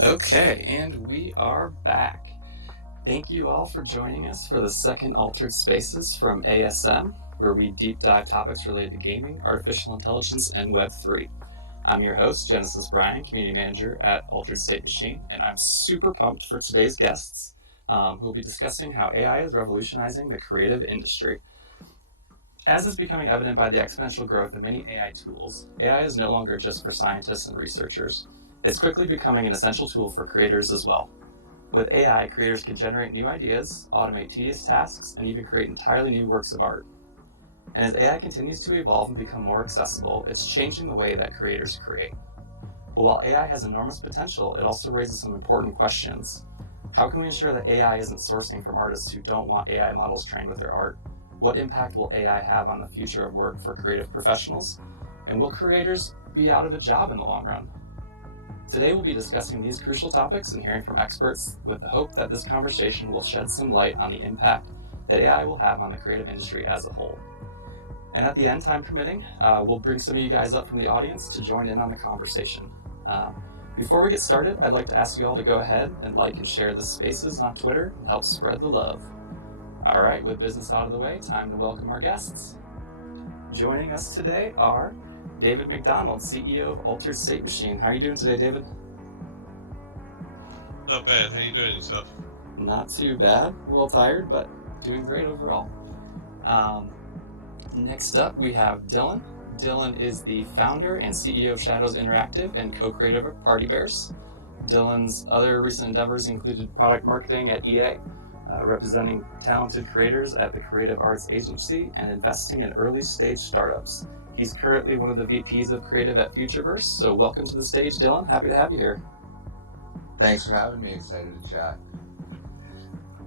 Okay, and we are back. Thank you all for joining us for the second Altered Spaces from ASM, where we deep dive topics related to gaming, artificial intelligence, and Web3. I'm your host, Genesis Bryan, Community Manager at Altered State Machine, and I'm super pumped for today's guests, who will be discussing how AI is revolutionizing the creative industry. As is becoming evident by the exponential growth of many AI tools, AI is no longer just for scientists and researchers. It's quickly becoming an essential tool for creators as well. With AI, creators can generate new ideas, automate tedious tasks, and even create entirely new works of art. And as AI continues to evolve and become more accessible, it's changing the way that creators create. But while AI has enormous potential, it also raises some important questions. How can we ensure that AI isn't sourcing from artists who don't want AI models trained with their art? What impact will AI have on the future of work for creative professionals? And will creators be out of a job in the long run? Today we'll be discussing these crucial topics and hearing from experts with the hope that this conversation will shed some light on the impact that AI will have on the creative industry as a whole. And at the end, time permitting, we'll bring some of you guys up from the audience to join in on the conversation. Before we get started, I'd like to ask you all to go ahead and like and share the spaces on Twitter and help spread the love. All right, with business out of the way, time to welcome our guests. Joining us today are David McDonald, CEO of Altered State Machine. How are you doing today, David? Not bad. How you doing yourself? Not too bad. A little tired, but doing great overall. Next up, we have Dylan. Dylan is the founder and CEO of Shadows Interactive and co-creator of Partyverse. Dylan's other recent endeavors included product marketing at EA, representing talented creators at the Creative Arts Agency, and investing in early-stage startups. He's currently one of the VPs of Creative at Futureverse, so welcome to the stage, Dylan. Happy to have you here. Thanks for having me. Excited to chat.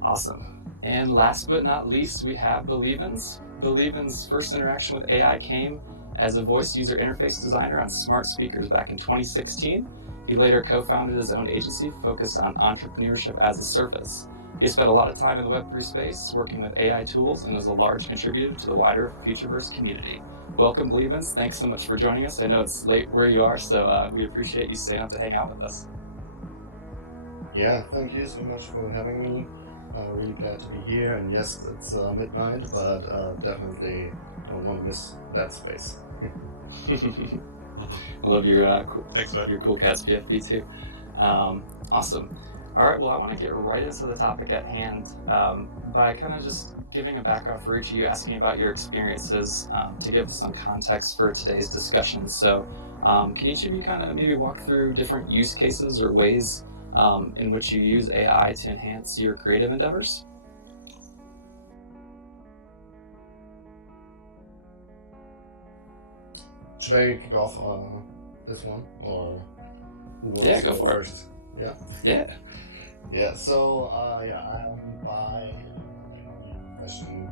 Awesome. And last but not least, we have Believin's. Believin's first interaction with AI came as a voice user interface designer on smart speakers back in 2016. He later co-founded his own agency focused on entrepreneurship as a service. He spent a lot of time in the Web3 space working with AI tools and is a large contributor to the wider Futureverse community. Welcome, Believin's. Thanks so much for joining us. I know it's late where you are, so we appreciate you staying up to hang out with us. Yeah, thank you so much for having me. Really glad to be here. And yes, it's midnight, but definitely don't want to miss that space. I love your Thanks, mate. your cool cats PFP too. Awesome. All right, well, I want to get right into the topic at hand by kind of just giving a background for each of you, asking about your experiences to give some context for today's discussion. So can each of you kind of maybe walk through different use cases or ways in which you use AI to enhance your creative endeavors? Should I kick off this one, or who wants Yeah, to go go for it. first? Yeah. Yeah. Yeah. So my profession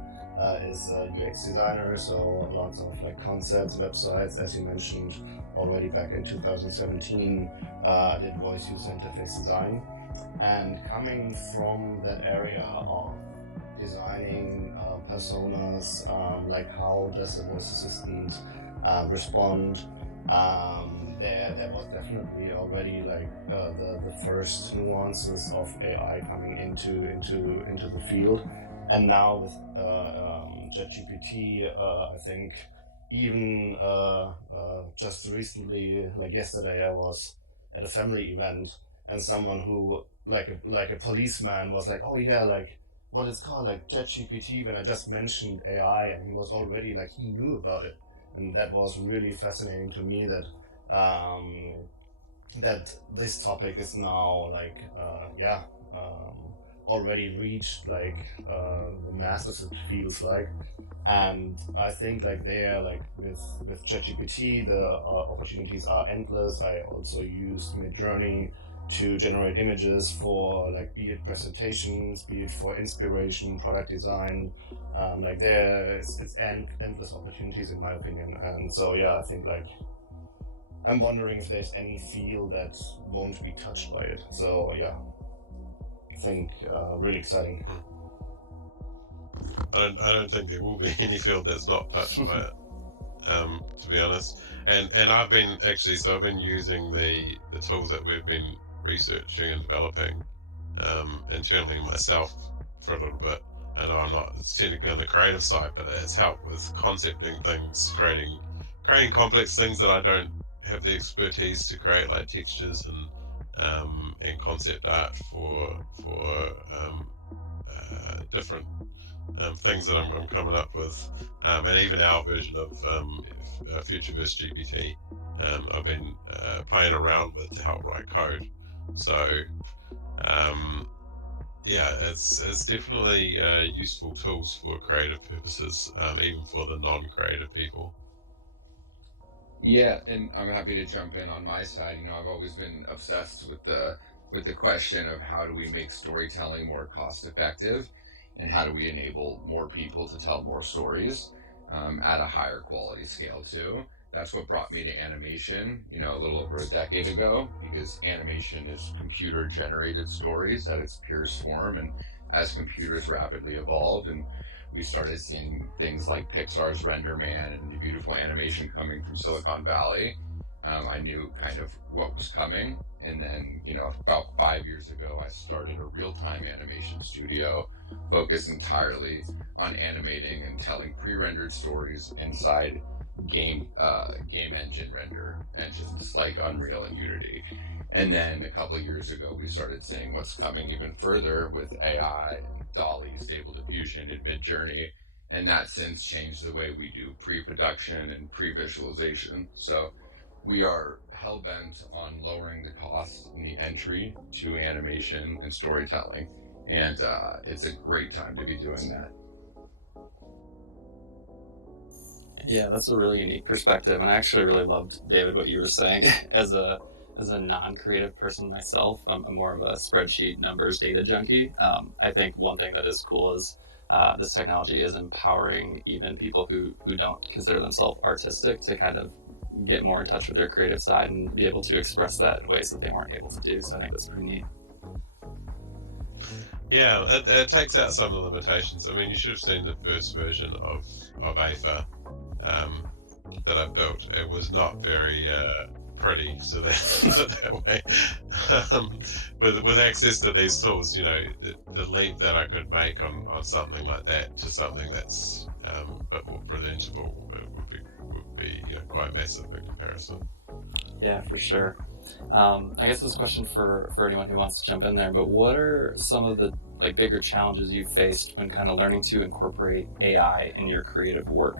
is a UX designer. So lots of like concepts, websites, as you mentioned already back in 2017. I did voice user interface design, and coming from that area of designing personas, like how does a voice assistant respond. There was definitely already like the first nuances of AI coming into the field, and now with ChatGPT, I think even just recently, like yesterday, I was at a family event, and someone who like a policeman was like, "Oh yeah, like what it's called, like ChatGPT," when I just mentioned AI, and he was already like he knew about it, and that was really fascinating to me that that this topic is now like already reached like the masses, it feels like. And I think like there, like with ChatGPT, the opportunities are endless. I also used Midjourney to generate images for like be it presentations, be it for inspiration, product design. Like there, it's endless opportunities in my opinion. And so yeah, I think like I'm wondering if there's any field that won't be touched by it. So yeah, I think really exciting. I don't think there will be any field that's not touched by it. To be honest, and I've been using the tools that we've been researching and developing internally myself for a little bit. I know I'm not technically on the creative side, but it's helped with concepting things, creating complex things that I don't have the expertise to create, like textures and concept art for different things that I'm coming up with, and even our version of Futureverse GPT, I've been playing around with to help write code. So yeah, it's definitely useful tools for creative purposes, even for the non-creative people. Yeah, and I'm happy to jump in on my side. I've always been obsessed with the question of how do we make storytelling more cost effective, and how do we enable more people to tell more stories at a higher quality scale too. That's what brought me to animation, a little over a decade ago, because animation is computer generated stories at its purest form, and as computers rapidly evolved and we started seeing things like Pixar's Render Man and the beautiful animation coming from Silicon Valley. I knew kind of what was coming. And then, about 5 years ago, I started a real-time animation studio focused entirely on animating and telling pre-rendered stories inside game engine render engines like Unreal and Unity. And then a couple of years ago, we started seeing what's coming even further with AI, Dolly, Stable Diffusion, and Midjourney, and that since changed the way we do pre-production and pre-visualization. So we are hell-bent on lowering the cost and the entry to animation and storytelling, and it's a great time to be doing that. Yeah, that's a really unique perspective, and I actually really loved, David, what you were saying. As a non-creative person myself, I'm more of a spreadsheet numbers data junkie. I think one thing that is cool is this technology is empowering even people who don't consider themselves artistic to kind of get more in touch with their creative side and be able to express that in ways that they weren't able to do. So I think that's pretty neat. Yeah, it takes out some of the limitations. I mean, you should have seen the first version of AFA that I built. It was not very pretty, so that way. With access to these tools, the leap that I could make on something like that to something that's a bit more presentable would be quite massive in comparison. Yeah, for sure. I guess this is a question for anyone who wants to jump in there, but what are some of the bigger challenges you faced when kind of learning to incorporate AI in your creative work?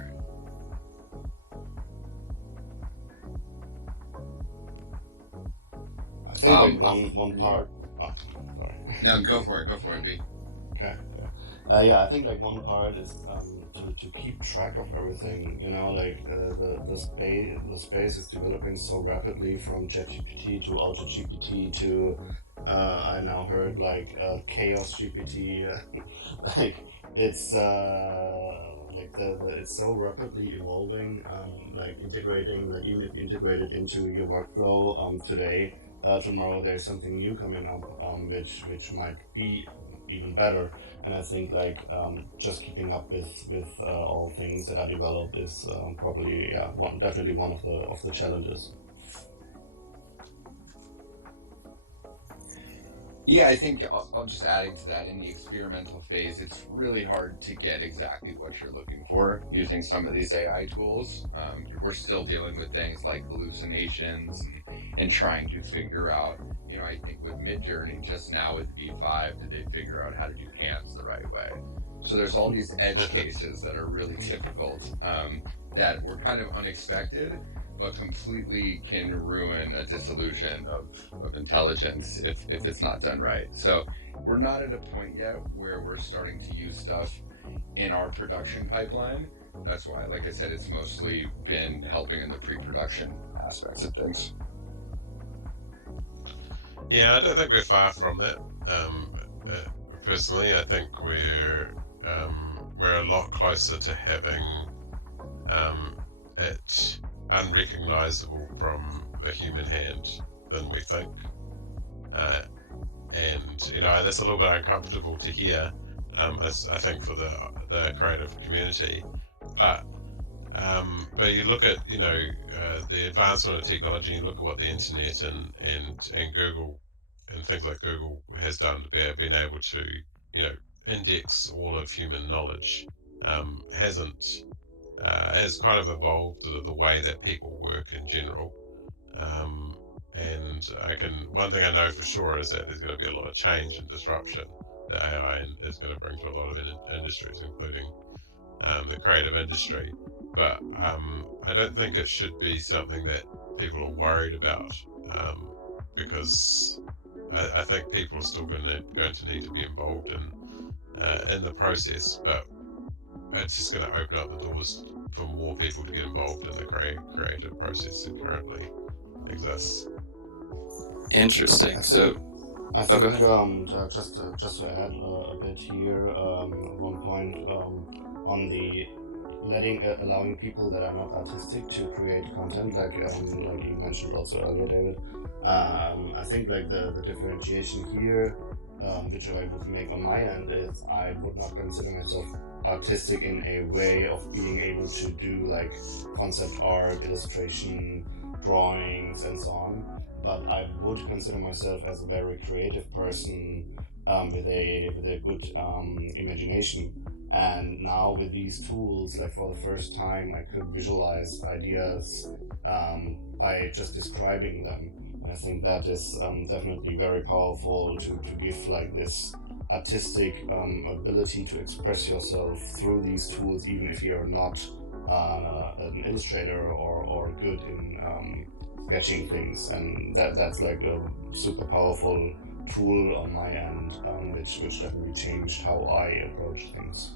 I think one part. Oh, sorry. No, go for it, B. Okay. Yeah, I think one part is to keep track of everything. The space is developing so rapidly, from ChatGPT to AutoGPT to I now heard Chaos GPT. It's it's so rapidly evolving. Integrating, even if integrated into your workflow today, tomorrow there's something new coming up, which might be even better. And I think just keeping up with all things that are developed is probably definitely one of the challenges. Yeah, I think I'll just adding to that, in the experimental phase, it's really hard to get exactly what you're looking for using some of these AI tools. We're still dealing with things like hallucinations and trying to figure out, I think with Midjourney, just now with V5, did they figure out how to do hands the right way? So there's all these edge cases that are really difficult, that were kind of unexpected, but completely can ruin a dissolution of intelligence if it's not done right. So we're not at a point yet where we're starting to use stuff in our production pipeline. That's why, like I said, it's mostly been helping in the pre-production aspects of things. Yeah, I don't think we're far from that. Personally, I think we're a lot closer to having it unrecognizable from a human hand than we think, and that's a little bit uncomfortable to hear, as I think for the creative community, but you look at the advancement of technology, and you look at what the internet and Google and things like Google has done to being able to, index all of human knowledge, has kind of evolved the way that people work in general. And one thing I know for sure is that there's going to be a lot of change and disruption that AI is going to bring to a lot of industries, including the creative industry. But I don't think it should be something that people are worried about, because I think people are still going to need to be involved in the process. But it's just going to open up the doors for more people to get involved in the creative process that currently exists. Interesting. I think just to add a bit here, one point on the allowing people that are not artistic to create content, like you mentioned also earlier, David. I think like the differentiation here, which I would make on my end, is I would not consider myself artistic in a way of being able to do like concept art, illustration, drawings, and so on. But I would consider myself as a very creative person, with a good imagination. And now with these tools, like for the first time, I could visualize ideas by just describing them. And I think that is definitely very powerful to give like this artistic ability to express yourself through these tools, even if you're not an illustrator or good in sketching things. And that's like a super powerful tool on my end, which definitely changed how I approach things.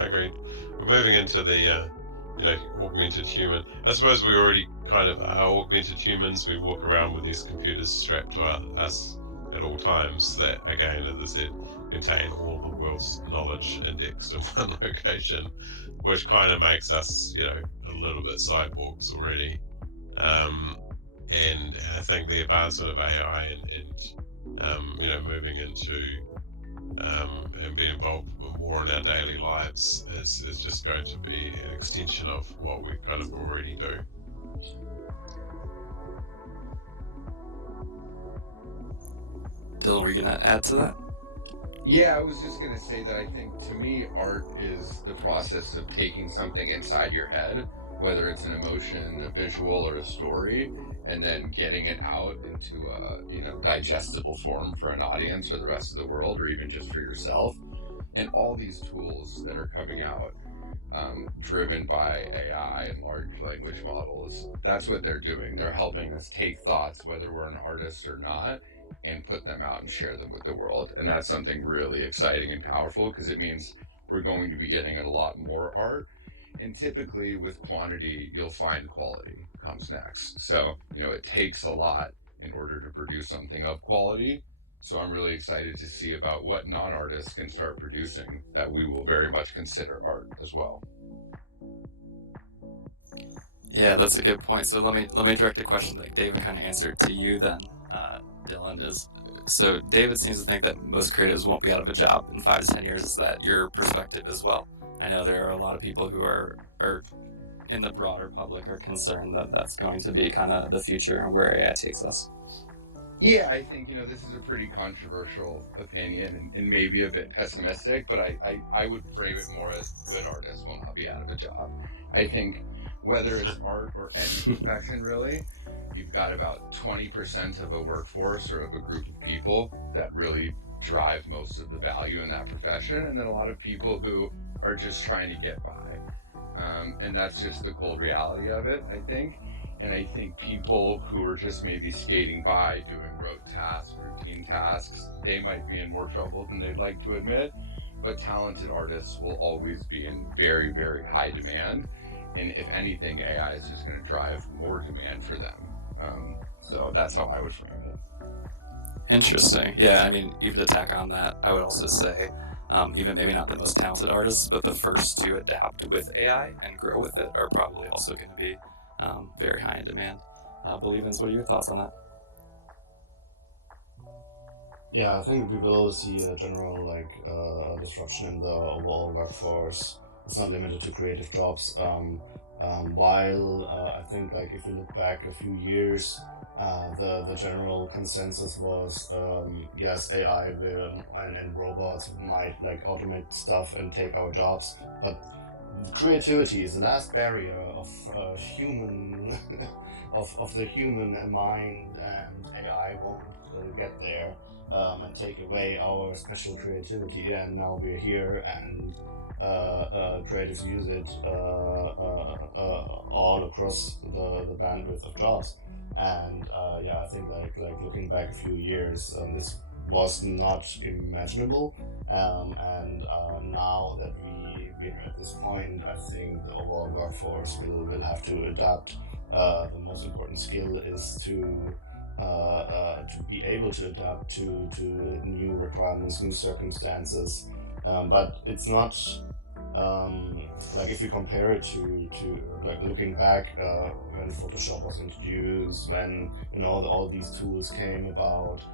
Agreed. We're moving into the augmented human. I suppose we already kind of are augmented humans. We walk around with these computers strapped to us at all times that, again, as I said, contain all the world's knowledge indexed in one location, which kind of makes us, a little bit cyborgs already. And I think the advancement of AI and moving into and being involved more in our daily lives is just going to be an extension of what we kind of already do. Dylan, were you going to add to that? Yeah, I was just going to say that I think, to me, art is the process of taking something inside your head, whether it's an emotion, a visual, or a story, and then getting it out into a digestible form for an audience or the rest of the world, or even just for yourself. And all these tools that are coming out, driven by AI and large language models, that's what they're doing. They're helping us take thoughts, whether we're an artist or not, and put them out and share them with the world. And that's something really exciting and powerful, because it means we're going to be getting a lot more art. And typically with quantity, you'll find quality comes next. So, it takes a lot in order to produce something of quality. So I'm really excited to see about what non-artists can start producing that we will very much consider art as well. Yeah, that's a good point. So let me direct a question that David kind of answered to you then, Dylan. So David seems to think that most creatives won't be out of a job in 5 to 10 years. Is that your perspective as well? I know there are a lot of people who are in the broader public are concerned that that's going to be kind of the future and where AI takes us. Yeah, I think, this is a pretty controversial opinion and maybe a bit pessimistic, but I would frame it more as good artists will not be out of a job. I think whether it's art or any profession, really, you've got about 20% of a workforce or of a group of people that really drive most of the value in that profession, and then a lot of people who are just trying to get by. And that's just the cold reality of it, I think. And I think people who are just maybe skating by, doing rote tasks, routine tasks, they might be in more trouble than they'd like to admit. But talented artists will always be in very, very high demand. And if anything, AI is just going to drive more demand for them. So that's how I would frame it. Interesting. Yeah, I mean, even to tack on that, I would also say, even maybe not the most talented artists, but the first to adapt with AI and grow with it are probably also going to be very high in demand. Believins, what are your thoughts on that? Yeah, I think we will see a general disruption in the overall workforce. It's not limited to creative jobs. While I think like if you look back a few years, the general consensus was yes, AI will and robots might like automate stuff and take our jobs, but creativity is the last barrier of human of the human mind, and AI won't get there and take away our special creativity. And now we're here, and creatives use it all across the bandwidth of jobs. And yeah, I think like looking back a few years, this was not imaginable. And now that we're at this point, I think the overall workforce will have to adapt. The most important skill is to be able to adapt to new requirements, new circumstances. But it's not like if we compare it to like looking back when Photoshop was introduced, when all these tools came about.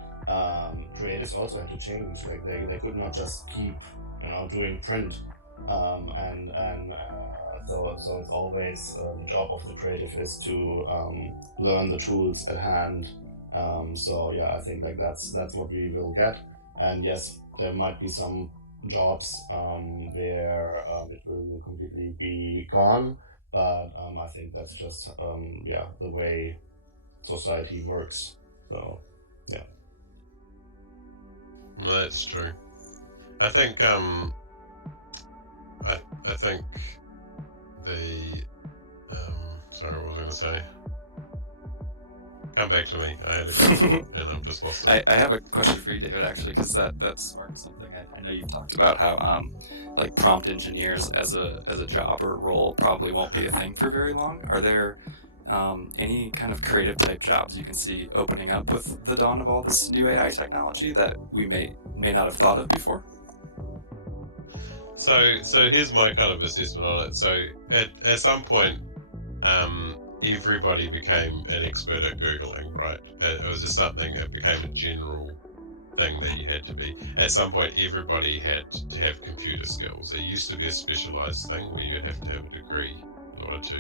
Creatives also had to change. Like they could not just keep doing print, and so it's always the job of the creative is to learn the tools at hand. So yeah, I think like that's what we will get. And yes, there might be some jobs where it will completely be gone, but I think that's just yeah, the way society works. So yeah. No, that's true. I think I think the sorry, what was I going to say? Come back to me. I had a good thought and I've just lost it. I have a question for you, David, actually, because that sparked something. I know you've talked about how like prompt engineers as a job or role probably won't be a thing for very long. Are there any kind of creative type jobs you can see opening up with the dawn of all this new AI technology that we may not have thought of before? So here's my kind of assessment on it. So at some point, everybody became an expert at Googling, right? It was just something that became a general thing that you had to be. At some point, everybody had to have computer skills. It used to be a specialized thing where you'd have to have a degree in order to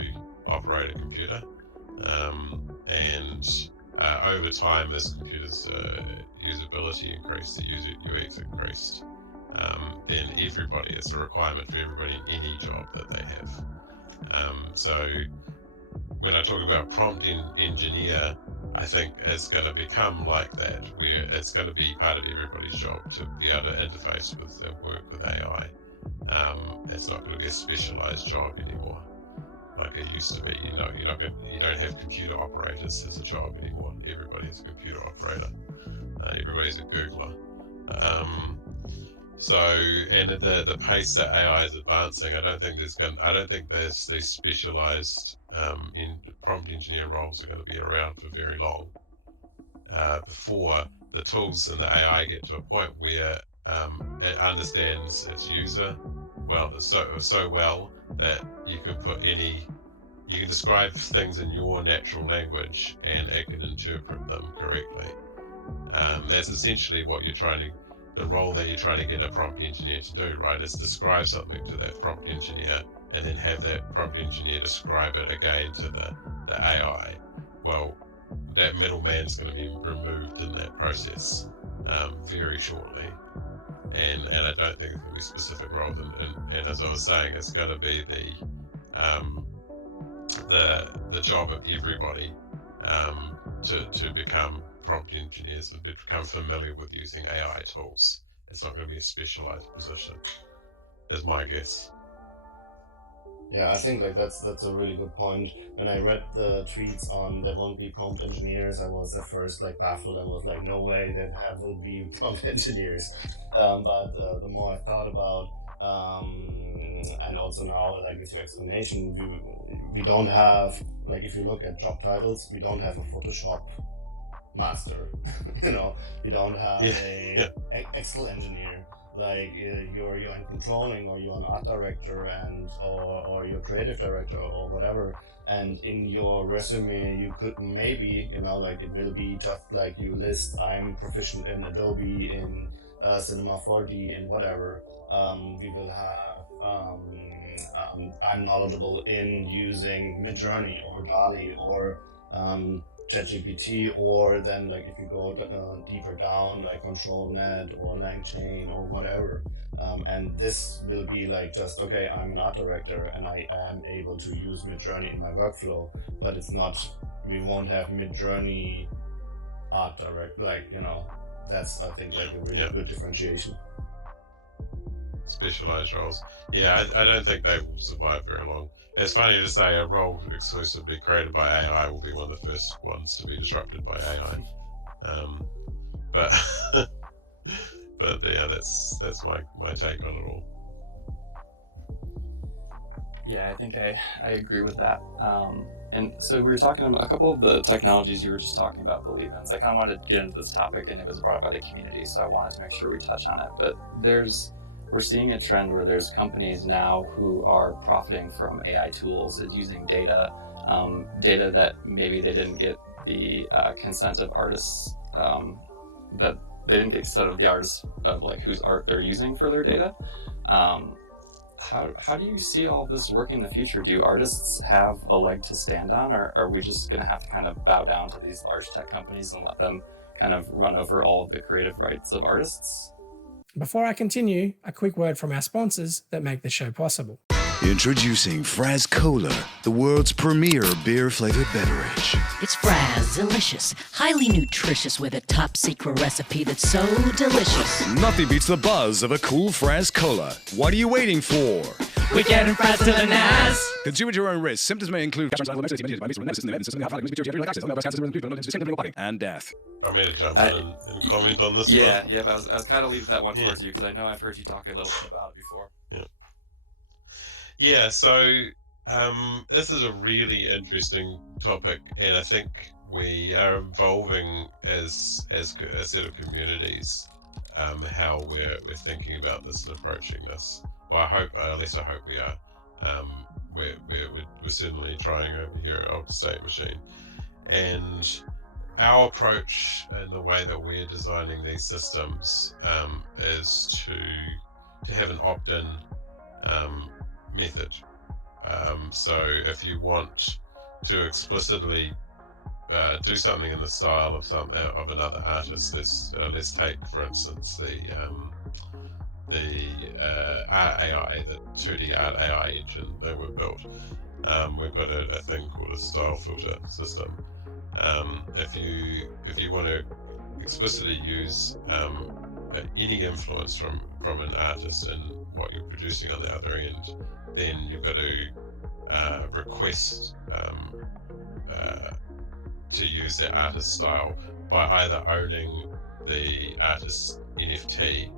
operate a computer. And over time, as computers' usability increased, the user UX increased, then everybody, it's a requirement for everybody in any job that they have. So when I talk about prompt engineer, I think it's going to become like that, where it's going to be part of everybody's job to be able to interface with and work with AI. It's not going to be a specialized job anymore, like it used to be. You don't have computer operators as a job anymore. Everybody's a computer operator. Everybody's a Googler. So, and at the pace that AI is advancing, I don't think there's these specialized in prompt engineer roles are going to be around for very long. Before the tools and the AI get to a point where it understands its user so well that you can describe things in your natural language and it can interpret them correctly. That's essentially what the role that you're trying to get a prompt engineer to do, right? Is describe something to that prompt engineer and then have that prompt engineer describe it again to the AI. Well, that middleman's going to be removed in that process very shortly. And I don't think it's going to be specific roles. And as I was saying, it's going to be the job of everybody to become prompt engineers and become familiar with using AI tools. It's not going to be a specialized position, is my guess. Yeah, I think like that's a really good point. When I read the tweets on there won't be prompt engineers, I was at first like baffled and was like, no way that will be prompt engineers. But the more I thought about, and also now like with your explanation, we don't have, like if you look at job titles, we don't have a Photoshop master. You don't have a Excel engineer. Like you're in controlling, or you're an art director, and or you're creative director or whatever, and in your resume you could maybe like it will be just like you list I'm proficient in Adobe, in Cinema 4D, in whatever. We will have I'm knowledgeable in using Midjourney or DALL-E or ChatGPT, or then like if you go deeper down, like ControlNet or LangChain or whatever. And this will be like just, okay, I'm an art director and I am able to use Midjourney in my workflow, but it's not, we won't have Midjourney art direct, like, that's, I think, like a really good differentiation. Specialized roles. Yeah, I don't think they will survive very long. It's funny to say a role exclusively created by AI will be one of the first ones to be disrupted by AI. But but yeah, that's my take on it all. Yeah, I think I agree with that. And so we were talking about a couple of the technologies you were just talking about, believe-ins. I kind of wanted to get into this topic, and it was brought up by the community, so I wanted to make sure we touch on it. But we're seeing a trend where there's companies now who are profiting from AI tools and using data that maybe they didn't get the consent of artists, that they didn't get consent of the artists of like whose art they're using for their data. How do you see all this working in the future? Do artists have a leg to stand on, or are we just going to have to kind of bow down to these large tech companies and let them kind of run over all of the creative rights of artists? Before I continue, a quick word from our sponsors that make the show possible. Introducing Fraz Cola, the world's premier beer-flavored beverage. It's Fraz, delicious, highly nutritious with a top-secret recipe that's so delicious. Nothing beats the buzz of a cool Fraz Cola. What are you waiting for? We're getting Fraz to the NAS! Consume at your own risk. Symptoms may include and death. I'm going to jump in and comment on this. Yeah, but I was kind of leaving that one towards you because I know I've heard you talk a little bit about it before. Yeah, so this is a really interesting topic, and I think we are evolving as a set of communities, how we're thinking about this and approaching this. Well, at least I hope we are. We're certainly trying over here at Alter State Machine, and our approach and the way that we're designing these systems is to have an opt-in method. So if you want to explicitly do something in the style of another artist, let's take, for instance, the art AI, the 2D art AI engine that we've built. We've got a thing called a style filter system. If you want to explicitly use any influence from an artist and what you're producing on the other end, then you've got to request to use that artist style by either owning the artist's NFT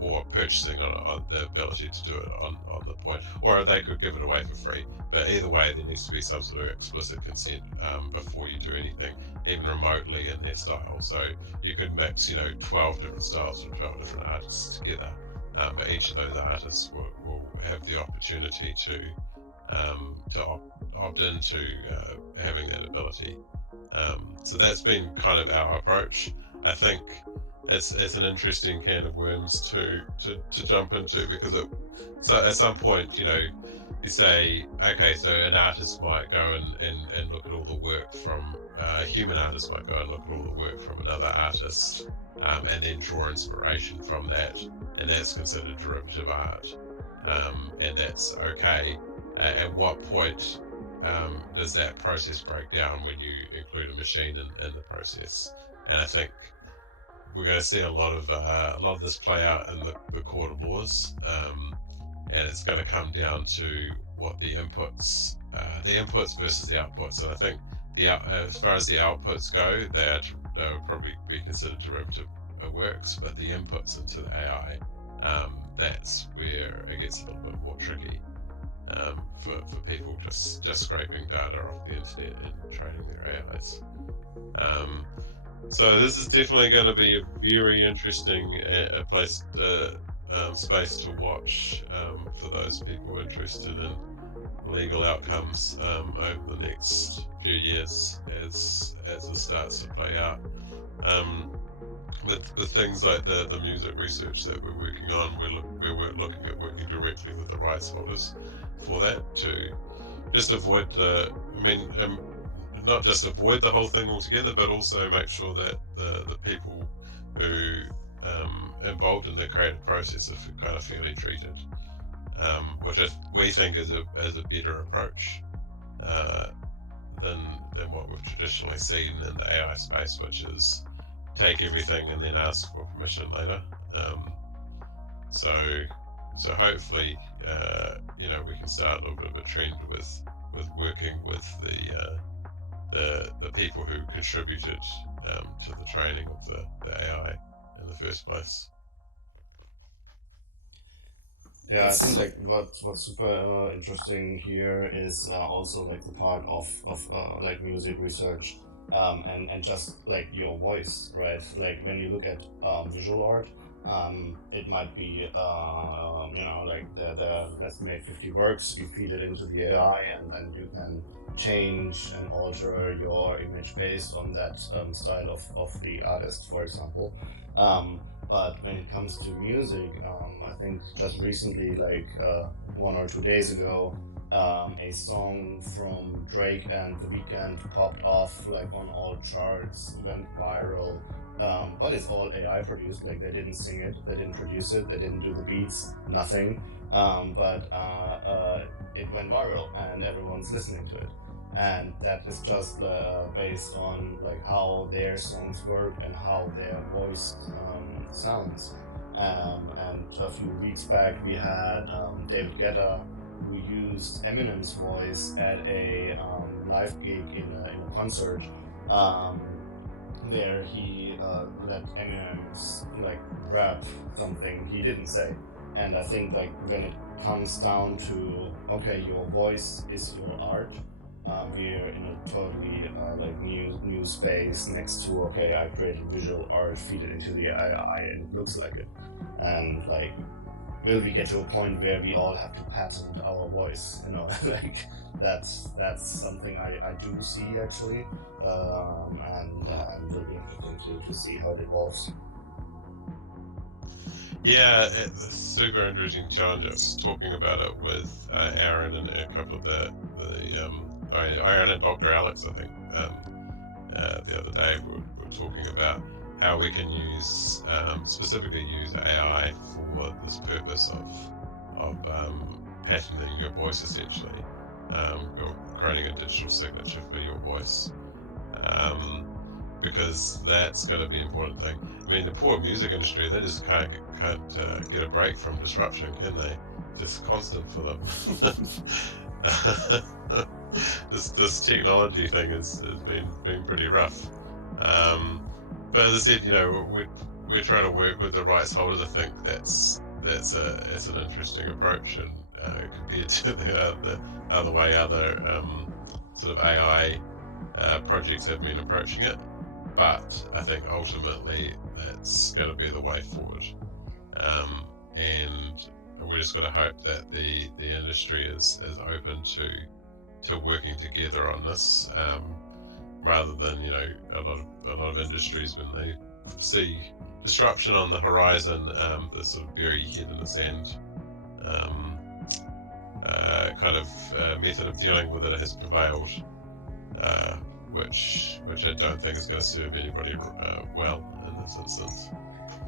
or purchasing on the ability to do it on the point, or they could give it away for free. But either way, there needs to be some sort of explicit consent before you do anything, even remotely in their style. So you could mix, 12 different styles from 12 different artists together, but each of those artists will have the opportunity to opt into having that ability. So that's been kind of our approach. I think it's an interesting can of worms to jump into, because so at some point, you say, okay, so an artist might go and look at all the work from a human artist might go and look at all the work from another artist, and then draw inspiration from that, and that's considered derivative art, and that's okay. At what point does that process break down when you include a machine in the process? And I think we're going to see a lot of this play out in the court of laws, and it's going to come down to what the inputs versus the outputs. And I think as far as the outputs go, they will probably be considered derivative works, but the inputs into the AI, that's where it gets a little bit more tricky for people just scraping data off the internet and training their AIs. So this is definitely going to be a very interesting space to watch for those people interested in legal outcomes over the next few years as it starts to play out. with things like the music research that we're working on, we're looking at working directly with the rights holders for that to just avoid not just avoid the whole thing altogether, but also make sure that the people who involved in the creative process are kind of fairly treated, which we think is a better approach than what we've traditionally seen in the AI space, which is take everything and then ask for permission later. So hopefully, we can start a little bit of a trend with working with the people who contributed to the training of the AI in the first place. Yeah, I think like what's super interesting here is also like the part of like music research, and just like your voice, right? Like when you look at visual art, it might be like the let's make 50 works, you feed it into the AI, and then you can change and alter your image based on that style of the artist, for example. But when it comes to music, I think just recently, like 1 or 2 days ago, a song from Drake and The Weeknd popped off like on all charts, went viral. But it's all AI produced. Like they didn't sing it, they didn't produce it, they didn't do the beats, nothing. But it went viral, and everyone's listening to it. And that is just based on like how their songs work and how their voice sounds. And a few weeks back we had David Guetta, who used Eminem's voice at a live gig in a concert, where he let Eminem like rap something he didn't say. And I think like when it comes down to, okay, your voice is your art, we're in a totally like new space next to, okay, I created visual art, feed it into the AI, and it looks like it. And like, will we get to a point where we all have to patent our voice? Like that's something I do see actually, and will be interesting to see how it evolves. Yeah, it's a super interesting challenge. I was talking about it with Aaron and a couple of Aaron and Dr. Alex, I think, the other day. We were talking about how we can specifically use AI for this purpose of patenting your voice, essentially. You're creating a digital signature for your voice. Because that's going to be an important thing. I mean, the poor music industry, they just can't get a break from disruption, can they? Just constant for them. This technology thing has been pretty rough. But as I said, we're trying to work with the rights holders. I think that's an interesting approach, and compared to the other way other sort of AI projects have been approaching it. But I think ultimately that's going to be the way forward, and we're just going to hope that the industry is open to working together on this, rather than a lot of industries, when they see disruption on the horizon, the sort of bury your head in the sand kind of method of dealing with it has prevailed. Which I don't think is going to serve anybody well in this instance.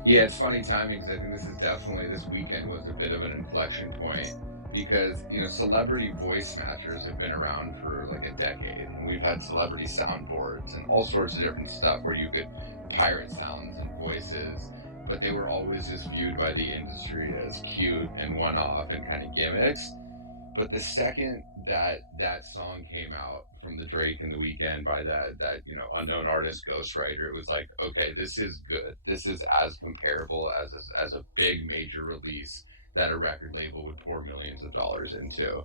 Yeah, it's funny timing, because I think this weekend was a bit of an inflection point, because celebrity voice matchers have been around for like a decade, and we've had celebrity soundboards and all sorts of different stuff where you could pirate sounds and voices, but they were always just viewed by the industry as cute and one-off and kind of gimmicks. But the second that song came out from the Drake and the Weeknd by that unknown artist ghostwriter, it was like, okay, this is good. This is as comparable as a big major release that a record label would pour millions of dollars into.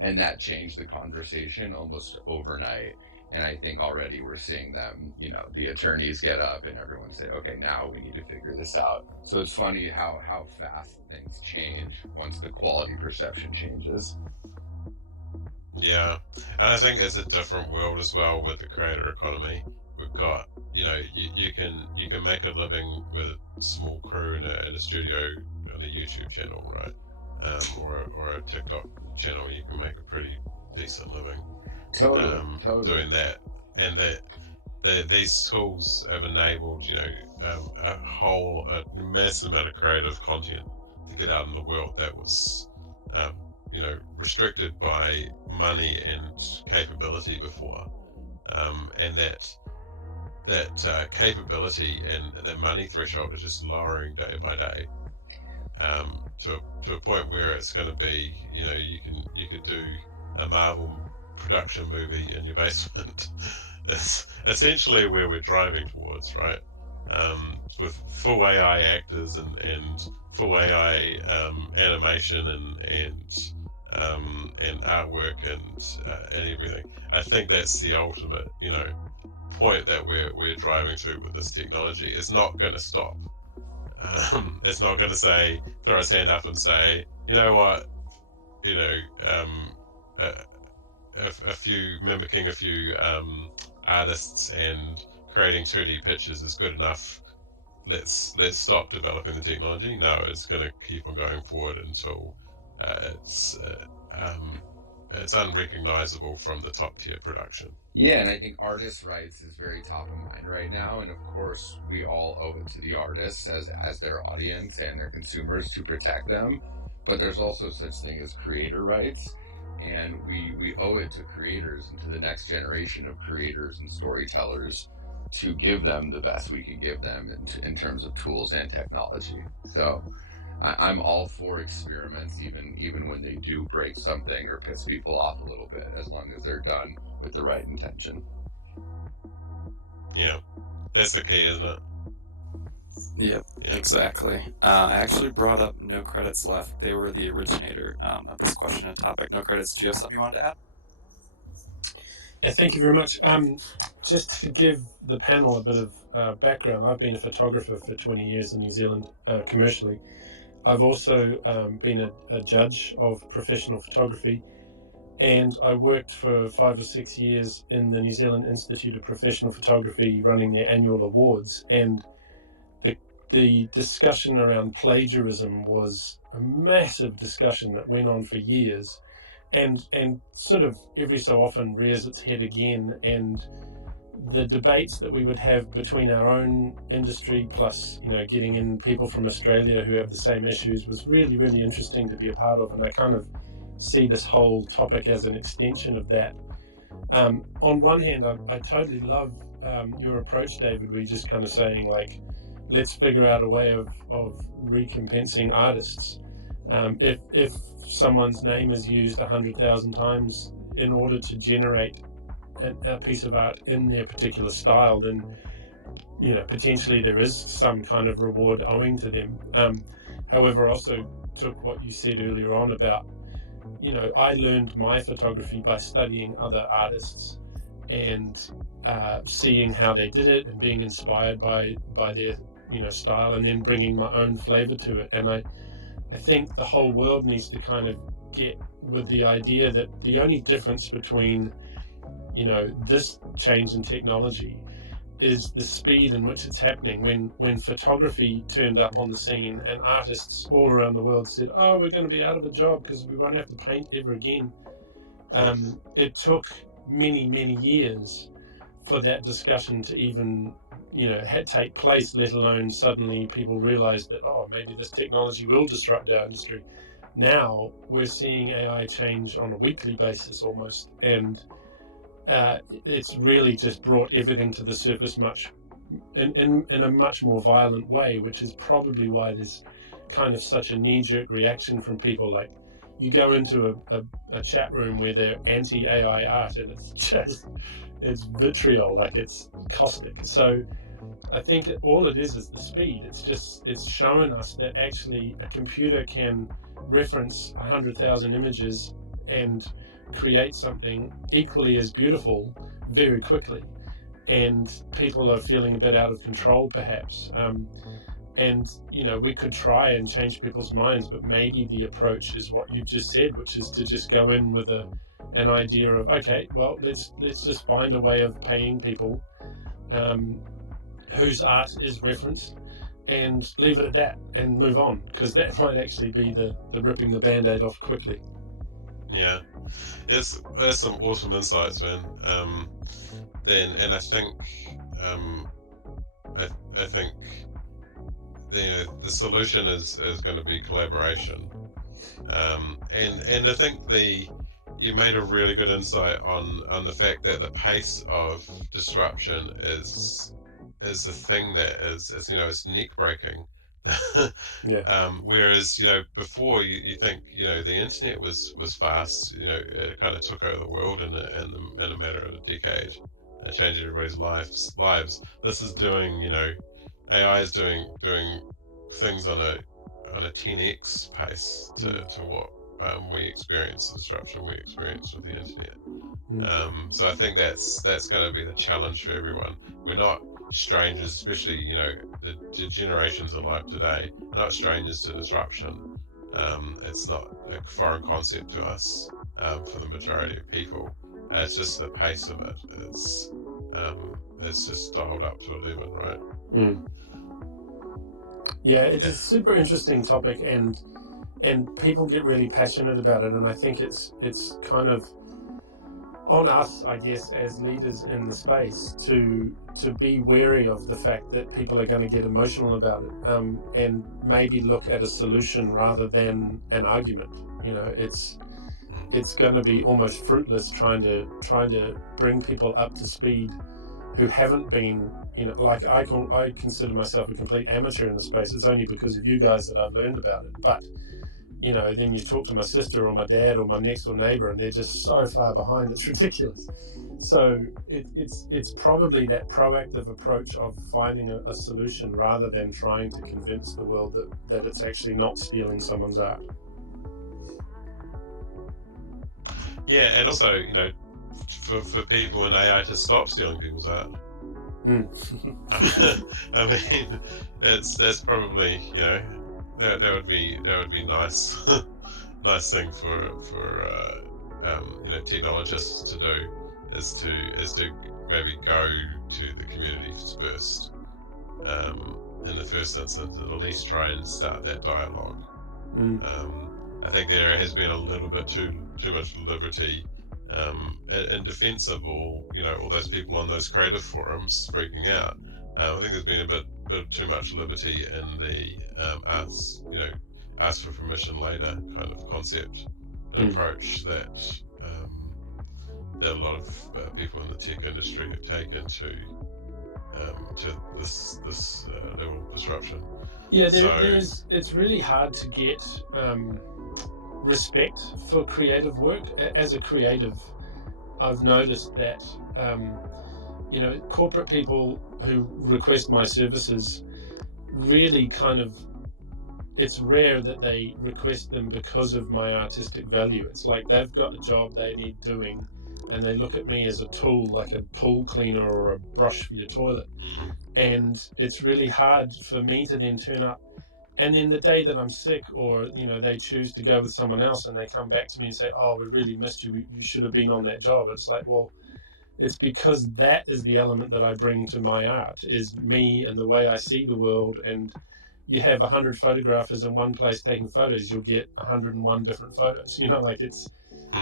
And that changed the conversation almost overnight. And I think already we're seeing them, the attorneys get up and everyone say, okay, now we need to figure this out. So it's funny how fast things change once the quality perception changes. Yeah, and I think it's a different world as well with the creator economy, we've got, you can make a living with a small crew in a studio on a YouTube channel, right? Or a TikTok channel. You can make a pretty decent living Totally. doing that, and these tools have enabled a massive amount of creative content to get out in the world that was restricted by money and capability before, and that capability and that money threshold is just lowering day by day, to a point where it's going to be, you could do a Marvel production movie in your basement. That's essentially where we're driving towards, right? With full AI actors and full AI animation and artwork and everything. I think that's the ultimate, point that we're driving to with this technology. It's not going to stop. It's not going to say, throw its hand up and say, you know what, mimicking a few artists and creating 2D pictures is good enough. Let's stop developing the technology. No, it's going to keep on going forward until it's unrecognizable from the top tier production. Yeah, and I think artists' rights is very top of mind right now, and of course we all owe it to the artists as their audience and their consumers to protect them. But there's also such thing as creator rights, and we owe it to creators and to the next generation of creators and storytellers to give them the best we can give them in terms of tools and technology. So I'm all for experiments, even when they do break something or piss people off a little bit, as long as they're done with the right intention. Yeah, that's the key, isn't it? Yep, exactly. I actually brought up No Credits Left. They were the originator of this question and topic. No Credits, do you have something you wanted to add? Yeah, thank you very much. Just to give the panel a bit of background, I've been a photographer for 20 years in New Zealand commercially. I've also been a judge of professional photography, and I worked for 5 or 6 years in the New Zealand Institute of Professional Photography running their annual awards, and the discussion around plagiarism was a massive discussion that went on for years, and sort of every so often rears its head again. And the debates that we would have between our own industry plus getting in people from Australia who have the same issues was really, really interesting to be a part of, and I kind of see this whole topic as an extension of that. On one hand, I totally love your approach, David, where you're just kind of saying, like, let's figure out a way of recompensing artists. If someone's name is used 100,000 times in order to generate a piece of art in their particular style, then potentially there is some kind of reward owing to them. However, I also took what you said earlier on about, I learned my photography by studying other artists and seeing how they did it and being inspired by their style, and then bringing my own flavor to it. And I think the whole world needs to kind of get with the idea that the only difference between this change in technology is the speed in which it's happening. When photography turned up on the scene and artists all around the world said, oh, we're going to be out of a job because we won't have to paint ever again, it took many years for that discussion to even take place, let alone suddenly people realized that, oh, maybe this technology will disrupt our industry. Now we're seeing AI change on a weekly basis almost, and it's really just brought everything to the surface in a much more violent way, which is probably why there's kind of such a knee-jerk reaction from people. Like, you go into a chat room where they're anti-AI art, and it's vitriol, like it's caustic. So I think all it is the speed. It's showing us that actually a computer can reference 100,000 images and create something equally as beautiful very quickly, and people are feeling a bit out of control perhaps, and we could try and change people's minds, but maybe the approach is what you've just said, which is to just go in with an idea of, okay, well, let's just find a way of paying people whose art is referenced, and leave it at that and move on, because that might actually be the ripping the band-aid off quickly. Yeah, there's some awesome insights, man. And I think I think the solution is going to be collaboration. And I think you made a really good insight on the fact that the pace of disruption is the thing that is it's neck breaking. Yeah. Whereas before you think the internet was fast, it kind of took over the world in a matter of a decade, changed everybody's lives. This is doing AI is doing things on a 10x pace to what we experience, the disruption we experience with the internet. So I think that's going to be the challenge for everyone. We're not strangers, especially the generations alive today are not strangers to disruption. It's not a foreign concept to us for the majority of people. It's just the pace of it. It's just dialed up to 11, right? Yeah, it's a super interesting topic, and people get really passionate about it, and I think it's kind of on us, I guess, as leaders in the space to be wary of the fact that people are going to get emotional about it, and maybe look at a solution rather than an argument. It's going to be almost fruitless trying to bring people up to speed who haven't been, like I consider myself a complete amateur in the space. It's only because of you guys that I've learned about it. But then you talk to my sister or my dad or my next door neighbor, and they're just so far behind, it's ridiculous. So it's probably that proactive approach of finding a solution rather than trying to convince the world that it's actually not stealing someone's art. Yeah, and also, for people in AI to stop stealing people's art. I mean, that's probably that would be nice, nice thing for technologists to do is to maybe go to the communities first, in the first instance, and at least try and start that dialogue. I think there has been a little bit too much liberty in defense of all those people on those creative forums freaking out. I think there's been a bit too much liberty in the ask for permission later kind of concept and approach that a lot of people in the tech industry have taken to this level of disruption. Yeah, it's really hard to get respect for creative work. As a creative, I've noticed that corporate people who request my services really it's rare that they request them because of my artistic value. It's like they've got a job they need doing, and they look at me as a tool, like a pool cleaner or a brush for your toilet. And it's really hard for me to then turn up, and then the day that I'm sick, or they choose to go with someone else, and they come back to me and say, "Oh, we really missed you. You should have been on that job." It's like, well, it's because that is the element that I bring to my art, is me and the way I see the world. And you have 100 photographers in one place taking photos, you'll get 101 different photos. It's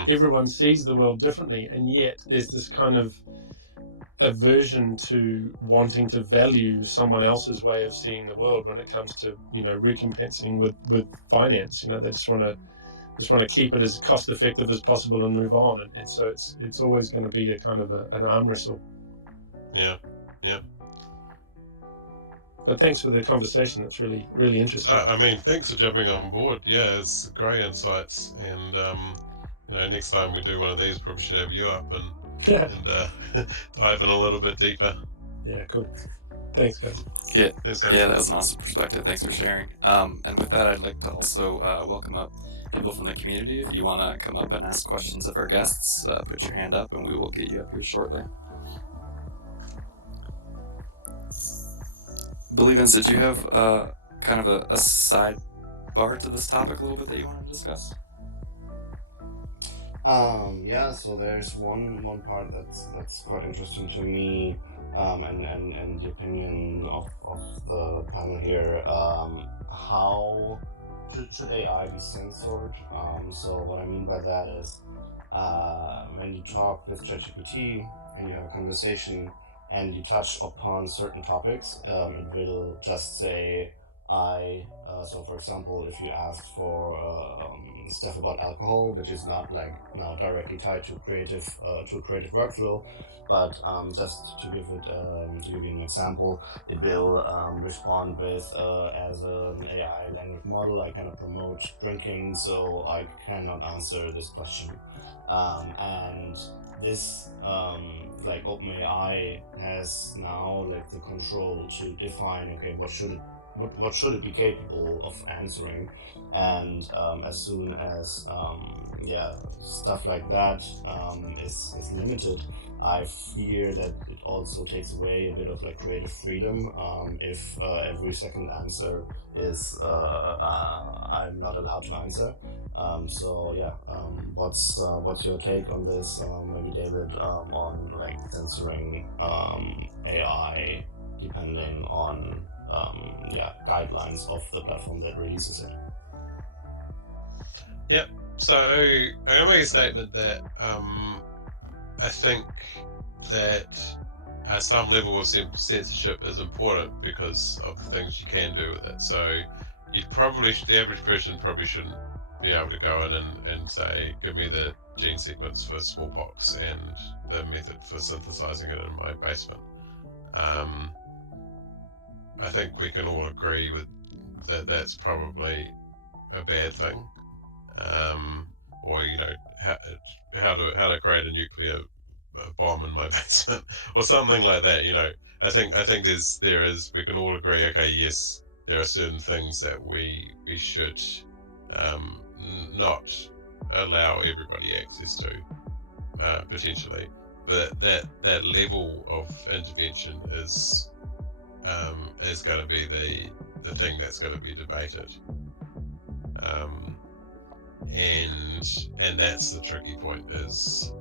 everyone sees the world differently, and yet there's this kind of aversion to wanting to value someone else's way of seeing the world when it comes to recompensing with finance. They just want to keep it as cost effective as possible and move on, and so it's always going to be a kind of an arm wrestle. Yeah. But thanks for the conversation. It's really, really interesting. I mean, thanks for jumping on board. Yeah, it's great insights, and next time we do one of these, probably should have you up and dive in a little bit deeper. Yeah, cool. Thanks, guys. Yeah, that was an awesome perspective. Thanks for sharing. And with that, I'd like to also welcome up people from the community. If you want to come up and ask questions of our guests, put your hand up and we will get you up here shortly. Believins, did you have kind of a sidebar to this topic a little bit that you wanted to discuss? So there's one part that's quite interesting to me, and the opinion of the panel here, how should AI be censored? So what I mean by that is, when you talk with ChatGPT and you have a conversation and you touch upon certain topics, it will just say, so for example, if you ask for stuff about alcohol, which is not like now directly tied to creative workflow, but just to give you an example, it will respond with, as an AI language model, I cannot promote drinking, so I cannot answer this question. And this, like OpenAI has now like the control to define, okay, what should it be capable of answering, and as soon as stuff like that is limited, I fear that it also takes away a bit of like creative freedom, if every second answer is I'm not allowed to answer. What's your take on this, maybe David, on like censoring AI depending on guidelines of the platform that releases it? Yep. So I'm going to make a statement that I think that some level of censorship is important because of the things you can do with it. So the average person probably shouldn't be able to go in and say, give me the gene sequence for smallpox and the method for synthesizing it in my basement. I think we can all agree with that that's probably a bad thing. Or how to create a nuclear bomb in my basement or something like that. I think we can all agree, okay, yes, there are certain things that we should not allow everybody access to, potentially, but that level of intervention is going to be the thing that's going to be debated. And that's the tricky point, is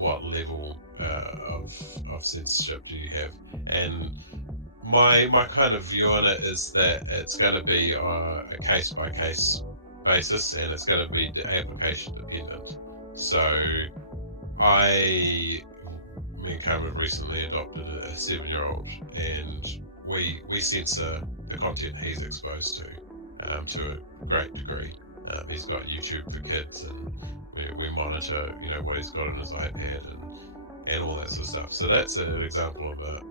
what level of censorship do you have? And my kind of view on it is that it's going to be a case by case basis, and it's going to be application dependent. So me and Carmen recently adopted a 7-year-old, and we censor the content he's exposed to a great degree. He's got YouTube for kids, and we monitor, what he's got on his iPad and all that sort of stuff. So that's an example of a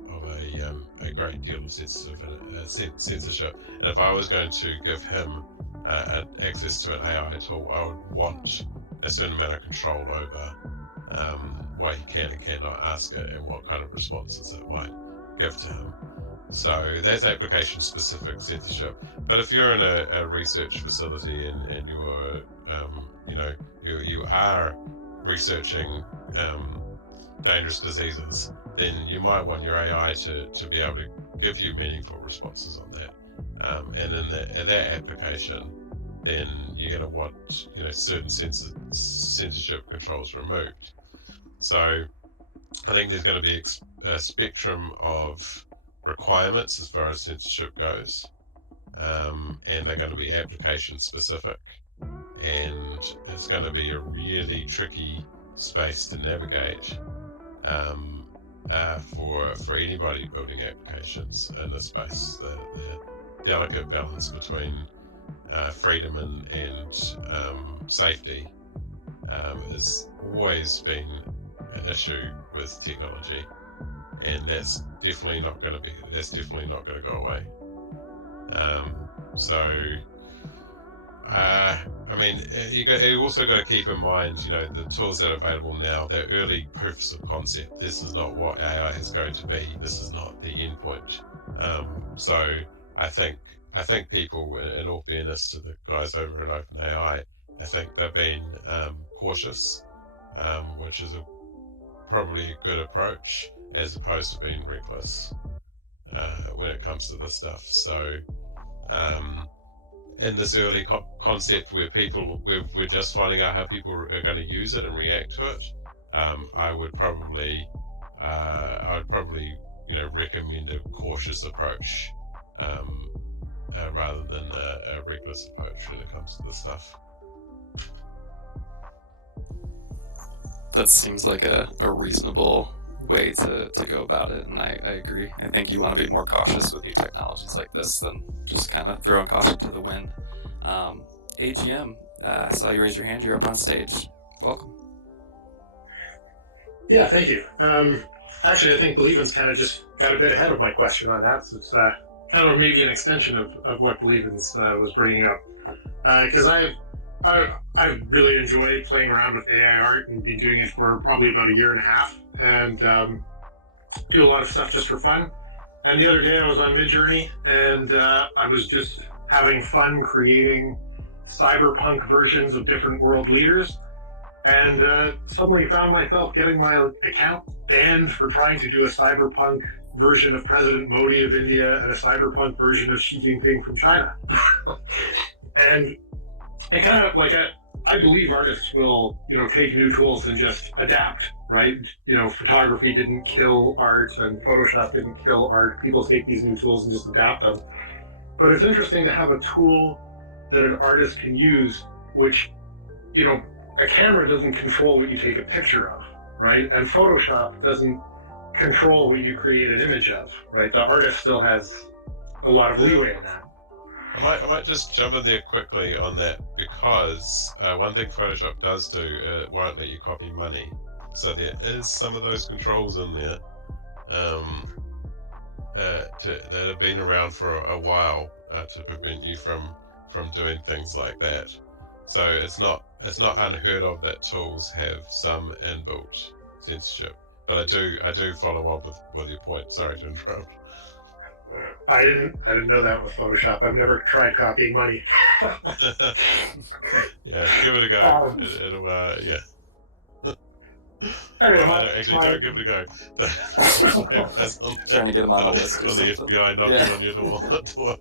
great deal of censorship. And if I was going to give him access to an AI tool, I would want a certain amount of control over what he can and cannot ask it, and what kind of responses it might give to him. So that's application-specific censorship. But if you're in a research facility and you are researching dangerous diseases, then you might want your AI to be able to give you meaningful responses on that. And in that application, then you're going to want certain censorship controls removed. So I think there's going to be a spectrum of requirements as far as censorship goes, and they're going to be application specific, and it's going to be a really tricky space to navigate for anybody building applications in this space. The delicate balance between freedom and safety has always been an issue with technology, and that's definitely not going to go away. You also got to keep in mind, the tools that are available now, they're early proofs of concept. This is not what AI is going to be. This is not the endpoint. So I think people, in all fairness to the guys over at OpenAI, I think they've been cautious, which is probably a good approach, as opposed to being reckless when it comes to this stuff. So in this early concept where we're just finding out how people are going to use it and react to it, I would I'd probably, recommend a cautious approach rather than a reckless approach when it comes to this stuff. That seems like a reasonable way to go about it, and I agree. I think you want to be more cautious with new technologies like this than just kind of throwing caution to the wind. AGM, I saw you raise your hand. You're up on stage. Welcome. Yeah, thank you. Actually, I think Believin's kind of just got a bit ahead of my question on that. So it's kind of maybe an extension of what Believin's was bringing up. Because I really enjoy playing around with AI art and been doing it for probably about a year and a half, and do a lot of stuff just for fun. And the other day I was on Midjourney, and I was just having fun creating cyberpunk versions of different world leaders, and suddenly found myself getting my account banned for trying to do a cyberpunk version of President Modi of India and a cyberpunk version of Xi Jinping from China. And kind of like I believe artists will, take new tools and just adapt, right? Photography didn't kill art and Photoshop didn't kill art. People take these new tools and just adapt them. But it's interesting to have a tool that an artist can use, which, a camera doesn't control what you take a picture of, right? And Photoshop doesn't control what you create an image of, right? The artist still has a lot of leeway in that. I might just jump in there quickly on that, because one thing Photoshop does do, it won't let you copy money. So there is some of those controls in there that have been around for a while to prevent you from doing things like that. So it's not unheard of that tools have some inbuilt censorship. But I do follow up with your point. Sorry to interrupt. I didn't know that with Photoshop. I've never tried copying money. Yeah, give it a go. It'll yeah. Don't give it a go. Trying to get him on a list. On the FBI knocking on your door.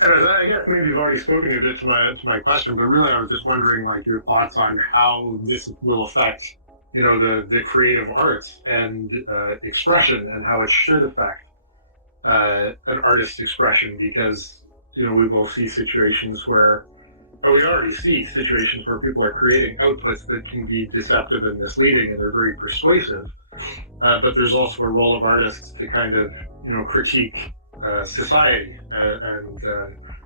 I guess maybe you've already spoken a bit to my question, but really I was just wondering, your thoughts on how this will affect, the creative arts and expression, and how it should affect an artist's expression, because we will see situations where, or we already see situations where people are creating outputs that can be deceptive and misleading, and they're very persuasive. But there's also a role of artists to kind of critique society, and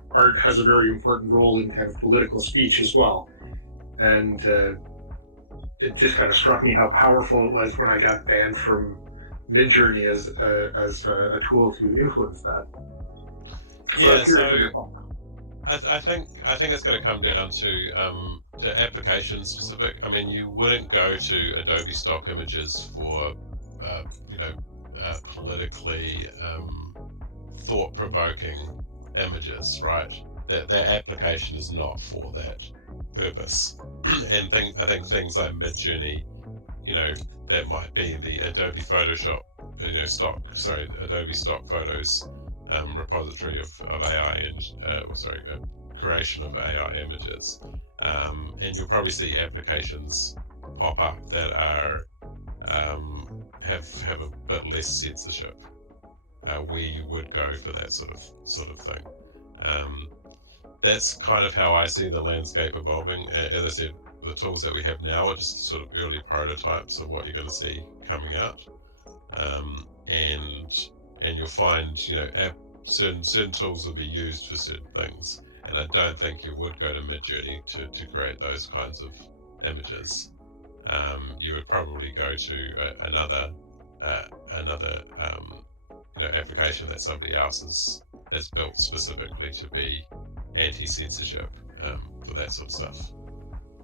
art has a very important role in kind of political speech as well. And it just kind of struck me how powerful it was when I got banned from Midjourney as a tool to influence that. Yeah, so I think it's going to come down to application specific. I mean, you wouldn't go to Adobe stock images for politically thought-provoking images, right? That application is not for that purpose. And I think things like Midjourney, that might be the Adobe Photoshop, Adobe stock photos repository of AI and creation of AI images, and you'll probably see applications pop up that are have a bit less censorship, where you would go for that sort of thing. That's kind of how I see the landscape evolving. As I said, the tools that we have now are just sort of early prototypes of what you're going to see coming out, and you'll find certain tools will be used for certain things, and I don't think you would go to Midjourney to create those kinds of images. You would probably go to another application that somebody else has built specifically to be anti-censorship for that sort of stuff.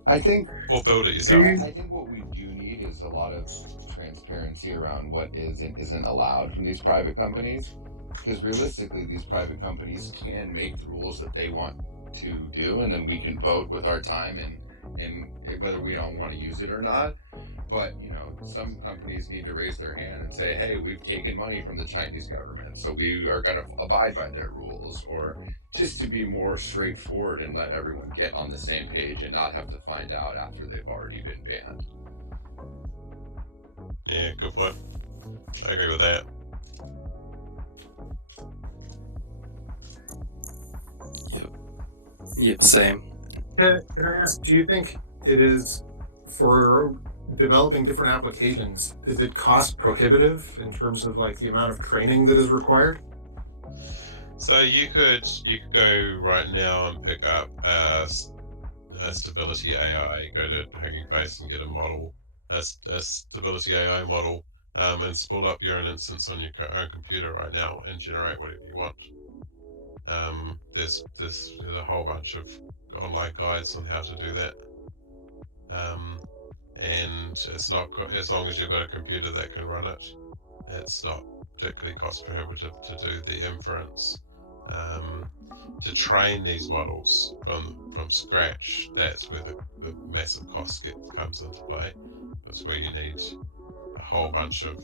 I think, or build it yourself. I think what we do need is a lot of transparency around what is and isn't allowed from these private companies, because realistically these private companies can make the rules that they want to do, and then we can vote with our time and whether we don't want to use it or not. But some companies need to raise their hand and say, hey, we've taken money from the Chinese government, so we are going to abide by their rules, or just to be more straightforward and let everyone get on the same page and not have to find out after they've already been banned. Yeah, good point. I agree with that. Yep, same. Can I ask, do you think it is, for developing different applications, is it cost prohibitive in terms of like the amount of training that is required? So you could go right now and pick up a stability AI, go to Hugging Face and get a model, a stability AI model, and spool up your own instance on your own computer right now and generate whatever you want. There's a whole bunch of online guides on how to do that. And it's not, as long as you've got a computer that can run it, it's not particularly cost prohibitive to do the inference. To train these models from scratch, that's where the massive cost comes into play. That's where you need a whole bunch of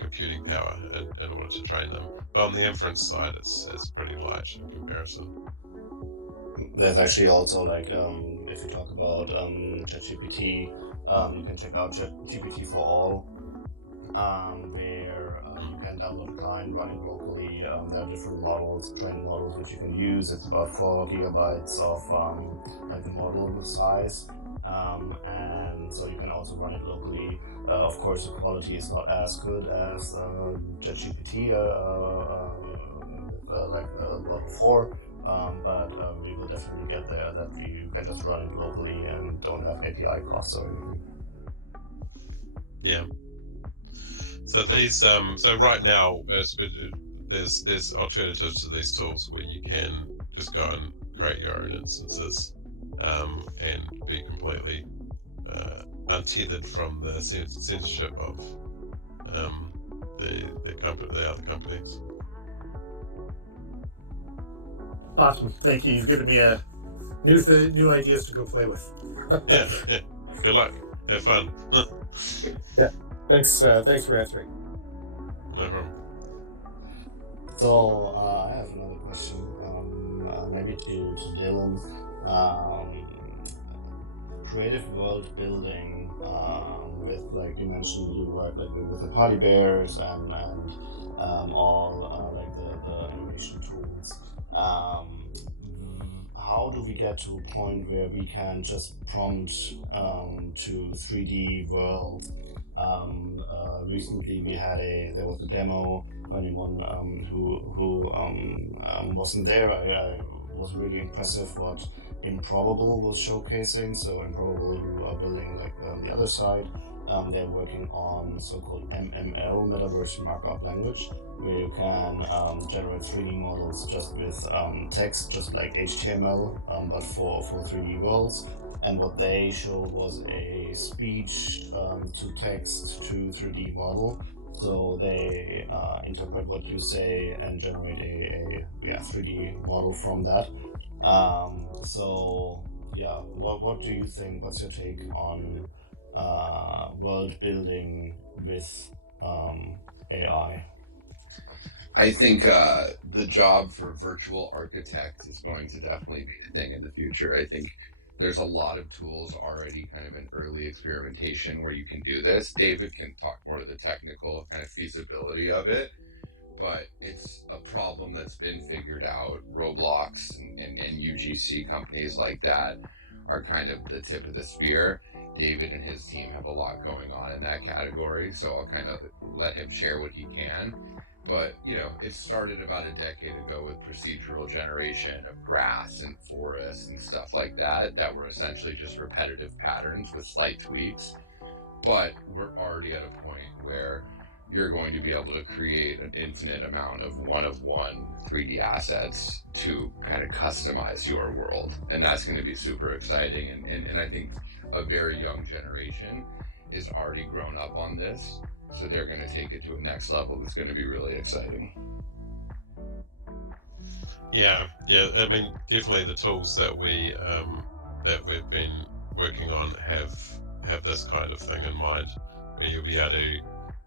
computing power in order to train them. But on the inference side, it's pretty light in comparison. There's actually also like if you talk about ChatGPT, you can check out GPT for all, where you can download a client running locally. There are different models, training models, which you can use. It's about 4 gigabytes of like the model size, and so you can also run it locally. Of course, the quality is not as good as ChatGPT, like Model 4. But we will definitely get there, that you can just run it locally and don't have API costs or anything. Yeah. So these, so right now, there's alternatives to these tools where you can just go and create your own instances, and be completely untethered from the censorship of the other companies. Awesome, thank you. You've given me a new ideas to go play with. Yeah. Good luck. Have fun. Yeah. Thanks for answering. No problem. So I have another question, maybe to Dylan. Creative world building, with, like you mentioned, you work like with the party bears and all like the animation tools. How do we get to a point where we can just prompt to 3D world? Recently there was a demo for anyone who wasn't there. I was really impressive what Improbable was showcasing. So Improbable, who are building like the other side, they're working on so-called MML, Metaverse Markup Language, where you can generate 3D models just with text, just like HTML, but for 3D worlds. And what they showed was a speech to text to 3D model. So they interpret what you say and generate a 3D model from that. So yeah, what do you think? What's your take on world building with AI? I think the job for virtual architect is going to definitely be a thing in the future. I think there's a lot of tools already kind of in early experimentation where you can do this. David can talk more to the technical kind of feasibility of it, but it's a problem that's been figured out. Roblox and UGC companies like that are kind of the tip of the spear. David and his team have a lot going on in that category, so I'll kind of let him share what he can. But, you know, it started about a decade ago with procedural generation of grass and forests and stuff like that were essentially just repetitive patterns with slight tweaks. But we're already at a point where you're going to be able to create an infinite amount of one 3D assets to kind of customize your world. And that's going to be super exciting. And I think a very young generation is already grown up on this. So they're going to take it to a next level that's going to be really exciting. Yeah. I mean, definitely the tools that we've been working on have this kind of thing in mind, where you'll be able to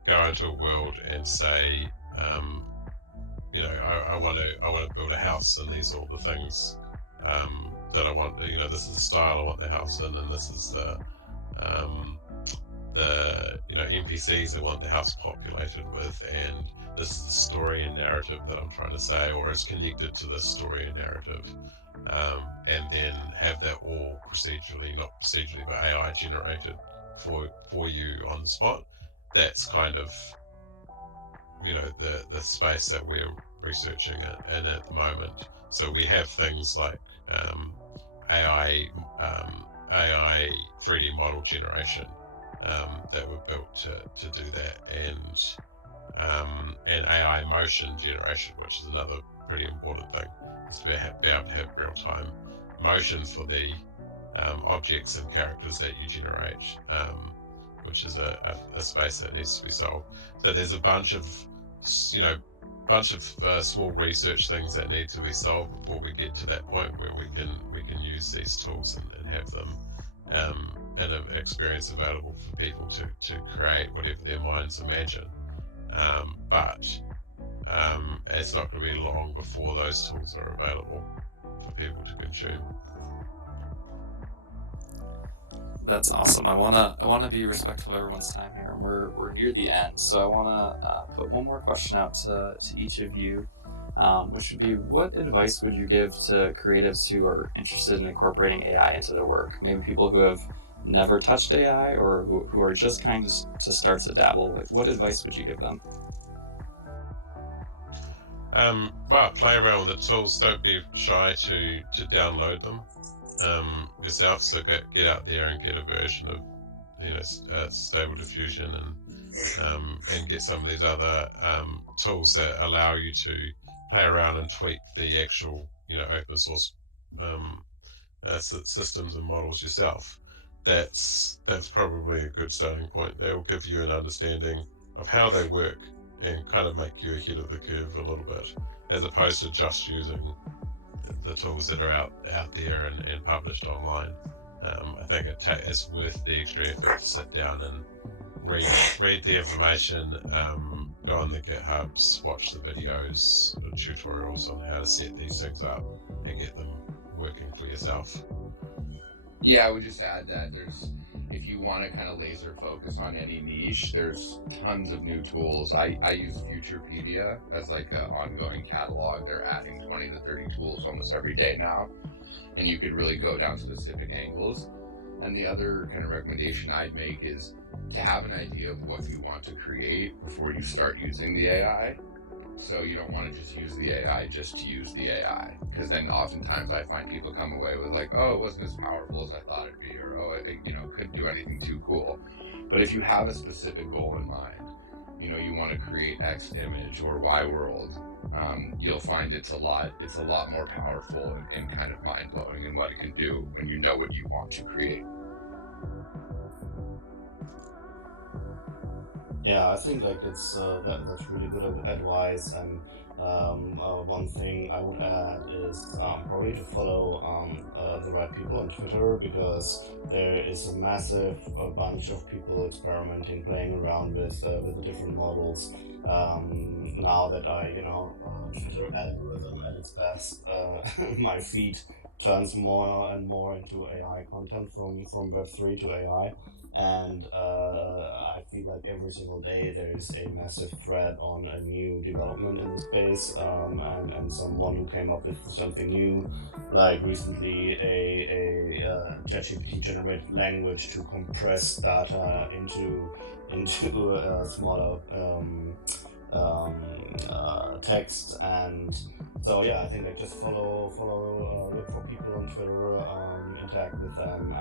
go into a world and say, you know, I want to build a house, and these are all the things that I want. You know, this is the style I want the house in, and this is the the NPCs I want the house populated with, and this is the story and narrative that I'm trying to say, or is connected to this story and narrative, and then have that all not procedurally, but AI generated for you on the spot. That's kind of the space that we're researching in at the moment. So we have things like AI 3D model generation that were built to do that, and AI motion generation, which is another pretty important thing, is to be able to have real-time motion for the objects and characters that you generate, which is a space that needs to be solved. So there's a bunch of small research things that need to be solved before we get to that point where we can use these tools and have them and an experience available for people to create whatever their minds imagine. But it's not going to be long before those tools are available for people to consume. That's awesome. I wanna be respectful of everyone's time here, and we're near the end. So I wanna put one more question out to each of you, which would be, what advice would you give to creatives who are interested in incorporating AI into their work? Maybe people who have never touched AI, or who are just kind of to start to dabble. Like, what advice would you give them? Well, play around with the tools. Don't be shy to download them yourself. So get out there and get a version of Stable Diffusion and get some of these other tools that allow you to play around and tweak the actual open source systems and models yourself. That's probably a good starting point. They will give you an understanding of how they work and kind of make you ahead of the curve a little bit, as opposed to just using the tools that are out there and published online. I think it's worth the extra effort to sit down and read the information, go on the GitHubs, watch the videos, the tutorials on how to set these things up and get them working for yourself. Yeah, I would just add that if you want to kind of laser focus on any niche, there's tons of new tools. I use Futurepedia as like an ongoing catalog. They're adding 20 to 30 tools almost every day now, and you could really go down specific angles. And the other kind of recommendation I'd make is to have an idea of what you want to create before you start using the AI. So you don't want to just use the AI just to use the AI, because then oftentimes I find people come away with like, oh, it wasn't as powerful as I thought it'd be, or oh, it couldn't do anything too cool. But if you have a specific goal in mind, you want to create X image or Y world, you'll find it's a lot more powerful and kind of mind blowing in what it can do when you know what you want to create. Yeah, I think like it's that's really good advice, and one thing I would add is probably to follow the right people on Twitter, because there is a massive bunch of people experimenting, playing around with the different models. Now that Twitter algorithm at its best, my feed turns more and more into AI content from Web3 to AI. And I feel like every single day there is a massive thread on a new development in the space, and someone who came up with something new, like recently a ChatGPT generated language to compress data into smaller text. And so yeah, I think like just follow, look for people on Twitter, interact with them,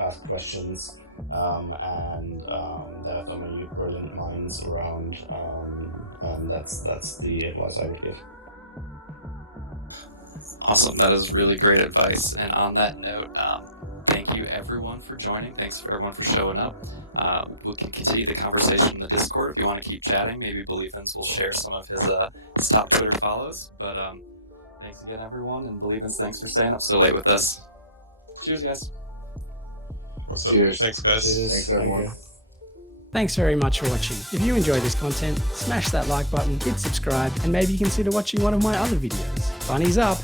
ask questions, and there are so many brilliant minds around, and that's the advice I would give. Awesome, that is really great advice. And on that note, thank you everyone for joining. Thanks for everyone for showing up. We can continue the conversation in the Discord if you want to keep chatting. Maybe Believins will share some of his top Twitter follows. But thanks again, everyone, and Believins, thanks for staying up so late with us. Cheers, guys. Cheers. Thanks, guys. Cheers. Thanks, everyone. Thanks very much for watching. If you enjoy this content, smash that like button, hit subscribe, and maybe consider watching one of my other videos. Bunnies up!